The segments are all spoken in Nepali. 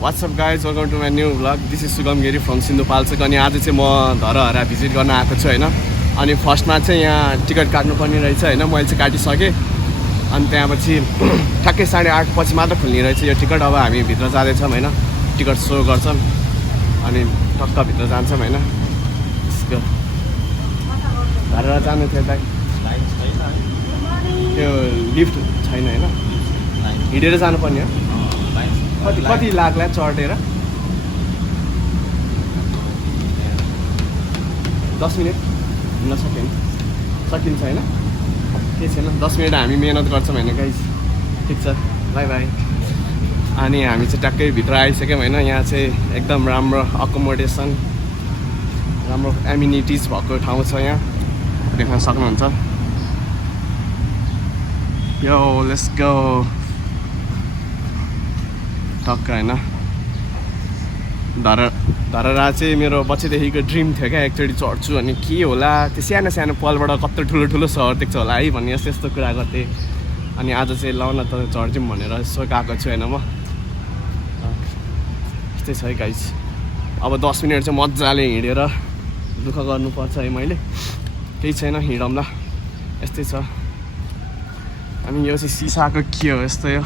What's up guys, welcome to my new vlog. This is Sugam Giri from Sindhupalchok अनि आज चाहिँ म धरहरा भिजिट गर्न आएको छु हैन। अनि फर्स्टमा चाहिँ यहाँ टिकट काट्नु पर्ने रहेछ हैन। मैले चाहिँ काटिसके अनि त्यहाँपछि ठ्याक्कै 8:30 पछि मात्र खुल्ने रहेछ यो टिकट। अब हामी भित्र जाँदैछौँ हैन। टिकट सो गर्छन् अनि टक्क भित्र जान्छौँ हैन। त्यसको धरहरा जानु थियो दाइ। त्यो लिफ्ट छैन हैन। हिँडेर जानुपर्ने हो। कति लाग्ला चढेर 10 मिनट हिँड्न सकिन्छ हैन। के छैन 10 मिनट हामी मेहनत गर्छौँ हैन गाइस। ठिक छ, बाई बाई। अनि हामी चाहिँ टक्कै भित्र आइसक्यौँ हैन। यहाँ चाहिँ एकदम राम्रो अकोमोडेसन, राम्रो एमिनिटिज भएको ठाउँ छ। यहाँ देख्न सक्नुहुन्छ। यो लेट्स गो टक्क हैन। धरहरा चाहिँ मेरो बच्चैदेखिको ड्रिम थियो क्या, एकचोटि चढ्छु अनि के होला त्यो सानो सानो पलबाट कत्रो ठुलो सहर देख्छ होला है भन्ने यस्तो कुरा गर्थेँ। अनि आज चाहिँ ल न त चढ्छौँ भनेर यसो गएको छु होइन। म यस्तै छ है गाइस। अब 10 मिनट चाहिँ मजाले हिँडेर दुःख गर्नुपर्छ है मैले। केही छैन, हिँडौँला। यस्तै छ। अनि यो चाहिँ सिसाको के हो यस्तो, यो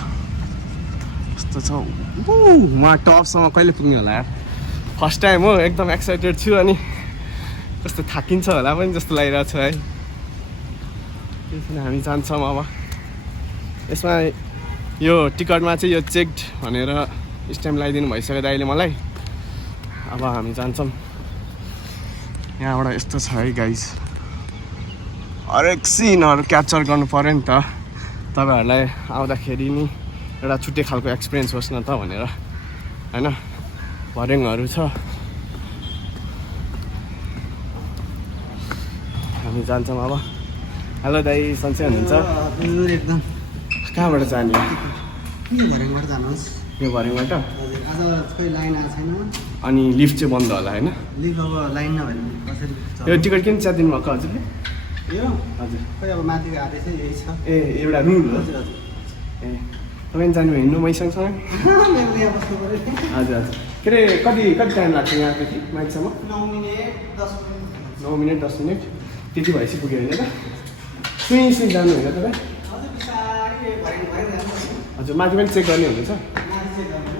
यस्तो छ। उहाँ टपसम्म कहिले पुग्ने होला यार। फर्स्ट टाइम हो, एकदम एक्साइटेड छु। अनि कस्तो थाकिन्छ होला पनि जस्तो लागिरहेको छ है। त्यसैले हामी जान्छौँ अब। यसमा यो टिकटमा चाहिँ यो चेक्ड भनेर स्ट्याम्प लगाइदिनु भइसक्यो दाइले मलाई। अब हामी जान्छौँ। यहाँबाट यस्तो छ है गाइस। हरेक सिनहरू क्याप्चर गर्नु पऱ्यो नि त। तपाईँहरूलाई आउँदाखेरि नि एउटा छुट्टै खालको एक्सपिरियन्स होस् न त भनेर हैन। भर्याङहरू छ। हामी जान्छौँ अब। हेलो दाइ, सन्चै हुनुहुन्छ? एकदम। कहाँबाट जाने? यो भर्याङबाट जानुहोस्। यो भर्याङबाट? आज खोइ लाइन आएको छैन। अनि लिफ्ट चाहिँ बन्द होला होइन? लिफ्ट अब लाइन नभएर कसरी? यो टिकट किन च्यातिदिनु भएको हजुरले? यो हजुर खोइ अब माथिको आदेश चाहिँ यही छ। ए एउटा रुल हो? हजुर हजुर। ए तपाईँ जानु हिँड्नु मैसँग मेरो यहाँ बस्नु पऱ्यो। हजुर हजुर। के अरे कति टाइम लाग्छ यहाँदेखि माइकसम्म? 9 मिनेट 10 मिनेट। 9 मिनट 10 मिनट त्यति भएपछि पुग्यो होइन त? सुई जानु होइन तपाईँ? हजुर बिस्तारै भर्याङ भएर जानुपर्छ। हजुर माथि पनि चेक गर्ने हुँदैछ? माथि चाहिँ गर्नु।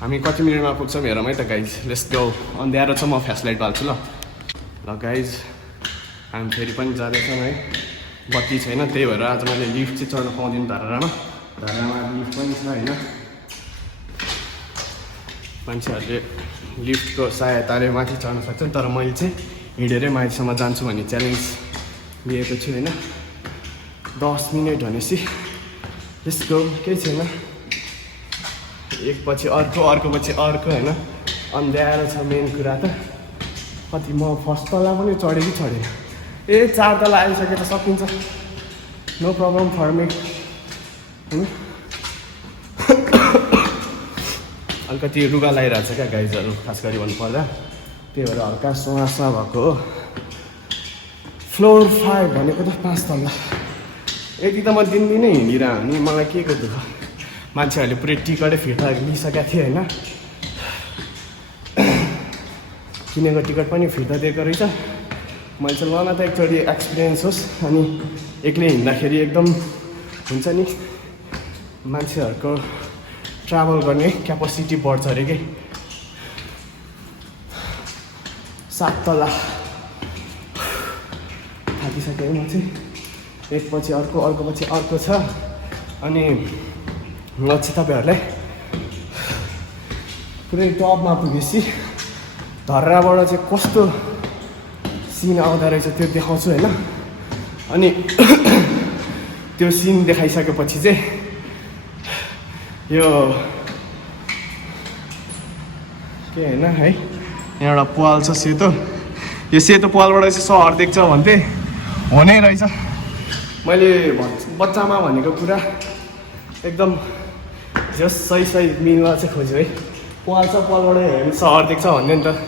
हामी कति मिनटमा पुग्छौँ हेरौँ है त गाइज। Let's go. अँध्यारो छ, म फ्ल्यास लाइट बाल्छु ल गाइज। हामी फेरि पनि जाँदैछौँ है। बत्ती छैन, त्यही भएर आज मैले लिफ्ट चाहिँ चढ्न पाउँदिनँ धरहरामा। धरहरामा लिफ्ट पनि छ होइन। मान्छेहरूले लिफ्टको सहायताले माथि चढ्न सक्छ। तर मैले चाहिँ हिँडेरै माथिसम्म जान्छु भन्ने च्यालेन्ज लिएको छु होइन। 10 मिनट भनेपछि लेट्स गो। केही छैन, एक पछि अर्को पछि अर्को होइन। अँध्यारो छ मेन कुरा त। कति म फर्स्ट तला पनि चढेँ कि चढेन? ए 4 तला आइसके त सकिन्छ। नो प्रब्लम फर मी होइन। अलिकति रुगा लगाइरहेको छ क्या गाइजहरू, खास गरी भन्नुपर्दा। त्यही भएर हल्का सुहासा भएको हो। फ्लोर 5 भनेको त 5 तला। यति त म दिनदिनै हिँडिरहेँ नि। मलाई के को दुःख। मान्छेहरूले पुरै टिकटै फिर्ता लिइसकेका थिए होइन। किनेको टिकट पनि फिर्ता दिएको रहेछ। मैले चाहिँ ल न त एकचोटि एक्सपिरियन्स होस्। अनि एक्लै हिँड्दाखेरि एकदम हुन्छ नि, मान्छेहरूको ट्राभल गर्ने क्यापासिटी बढ्छ अरे कि। 7 तला थाकिसकेँ म चाहिँ। एक पछि अर्को पछि अर्को छ। अनि म चाहिँ तपाईँहरूलाई पुरै टपमा पुगेपछि धरहराबाट चाहिँ कस्तो सिन आउँदो रहेछ त्यो देखाउँछु होइन। अनि त्यो सिन देखाइसकेपछि चाहिँ यो के होइन है, यहाँ एउटा पाल छ सेतो। यो सेतो पालबाट चाहिँ सहर देख्छ भन्थे, हुनै रहेछ। मैले बच्चामा भनेको कुरा एकदम जस सही मिल्न चाहिँ खोज्यो है। पाल छ, पालबाट हेर्नु सहर देख्छ भन्ने नि त।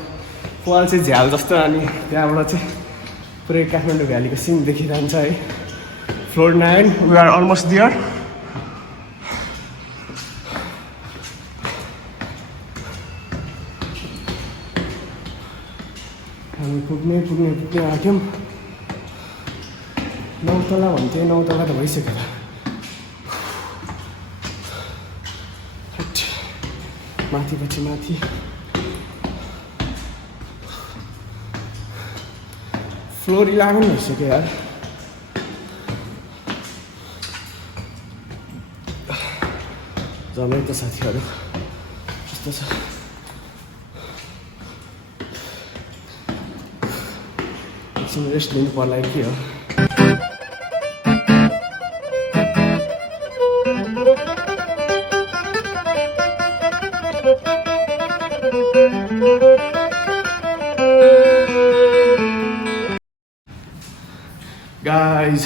पाल चाहिँ झ्याल जस्तो। अनि त्यहाँबाट चाहिँ पुरै काठमाडौँ भ्यालीको सिन देखिरहन्छ है। Floor 9, we are almost there. हामी पुग्ने आँट्यौँ 9 तला भन्थ्यो 9 तला त भइसक्यो त माथि फ्लोर 11 भइसक्यो यार जमै त साथीहरू कस्तो छ एकछिन रेस्ट लिनु पर्ला के हो गाइज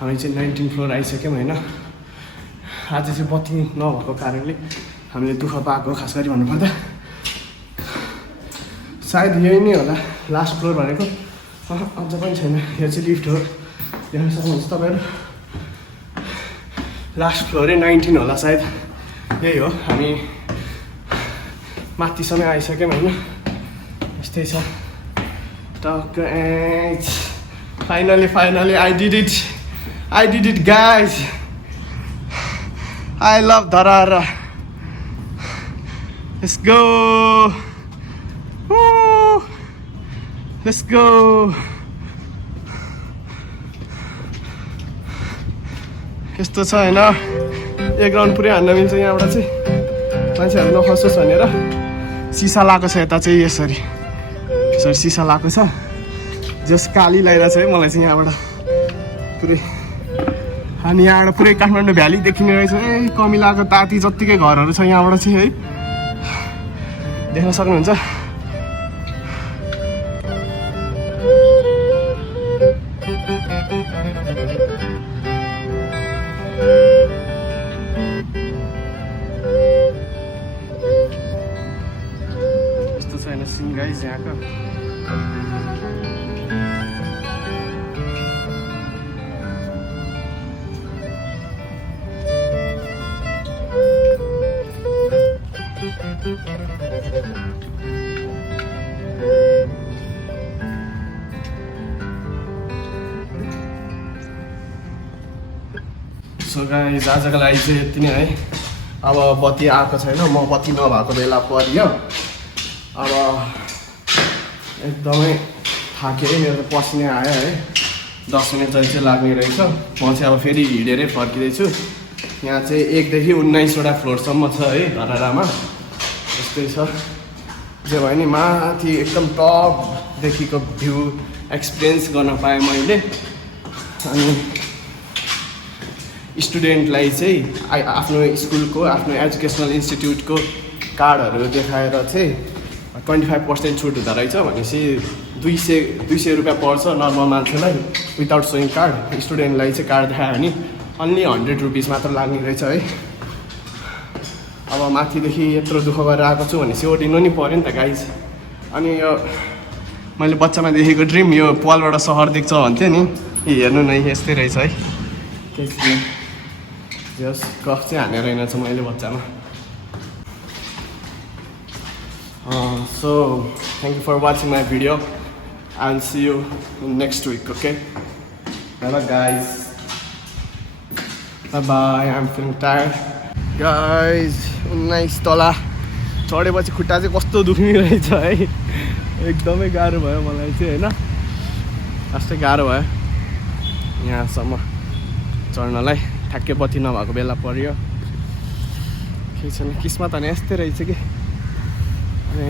हामी चाहिँ 19 फ्लोर आइसक्यौँ होइन आज चाहिँ बत्ती नभएको कारणले हामीले दुःख पाएको खास गरी भन्नुपर्दा सायद यही नै होला लास्ट फ्लोर भनेको अझ पनि छैन यो चाहिँ लिफ्ट हो देख्न सक्नुहुन्छ तपाईँहरू लास्ट फ्लोरै 19 होला सायद यही हो हामी माथिसम्म आइसक्यौँ होइन यस्तै छ टक्क Finally, I did it, guys. I love Dharara. Let's go. Woo. Let's go. यस्तो छ होइन एक राउन्ड पुरै हान्न मिल्छ यहाँबाट चाहिँ मान्छेहरू नखसोस् भनेर सिसा लगाएको छ यता चाहिँ यसरी सिसा लगाएको छ जस काली लगाइरहेको छ है मलाई चाहिँ यहाँबाट पुरै अनि यहाँबाट पुरै काठमाडौँ भ्याली देखिने रहेछ कमिलाको ताती जत्तिकै घरहरू छ यहाँबाट चाहिँ है देख्न सक्नुहुन्छ यस्तो छ होइन सिन गाइज यहाँको सो गाइस आजको लागि चाहिँ यति नै है अब बत्ती आएको छैन म बत्ती नभएको बेला परियो अब एकदमै थाकेँ मेरो पसिना आयो है 10 मिनट चाहिँ लाग्ने रहेछ म चाहिँ अब फेरि हिँडेरै फर्किँदैछु यहाँ चाहिँ 1 देखि 19वटा फ्लोरसम्म छ है धरारामा यस्तै छ जे भयो नि माथि एकदम टपदेखिको भ्यू एक्सपिरियन्स गर्न पाएँ मैले अनि स्टुडेन्टलाई चाहिँ आफ्नो स्कुलको आफ्नो एजुकेसनल इन्स्टिट्युटको कार्डहरू देखाएर चाहिँ 25% छुट हुँदो रहेछ भनेपछि 200 रुपियाँ पर्छ नर्मल मान्छेलाई विदाउट सोइङ कार्ड स्टुडेन्टलाई चाहिँ कार्ड देखायो भने अन्ली 100 रुपिस मात्र लाग्ने रहेछ है अब माथिदेखि यत्रो दुःख गरेर आएको छु भनेपछि ओर्लिनु नि पऱ्यो नि त गाइज अनि यो मैले बच्चामा देखेको ड्रिम यो पालबाट सहर देख्छ भन्थ्यो नि हेर्नु नै यस्तै रहेछ है केही जस कफ चाहिँ हानेर रहेनछ मैले बच्चामा so thank you for watching my video I will see you next week okay hello guys bye I am feeling tired guys 19 तला चढेपछि खुट्टा चाहिँ कस्तो दुख्ने रहेछ है एकदमै गाह्रो भयो मलाई चाहिँ होइन खासै गाह्रो भयो यहाँसम्म चढ्नलाई ठ्याक्कै बत्ती नभएको बेला पर्यो केही छैन किस्मत भने यस्तै रहेछ कि अनि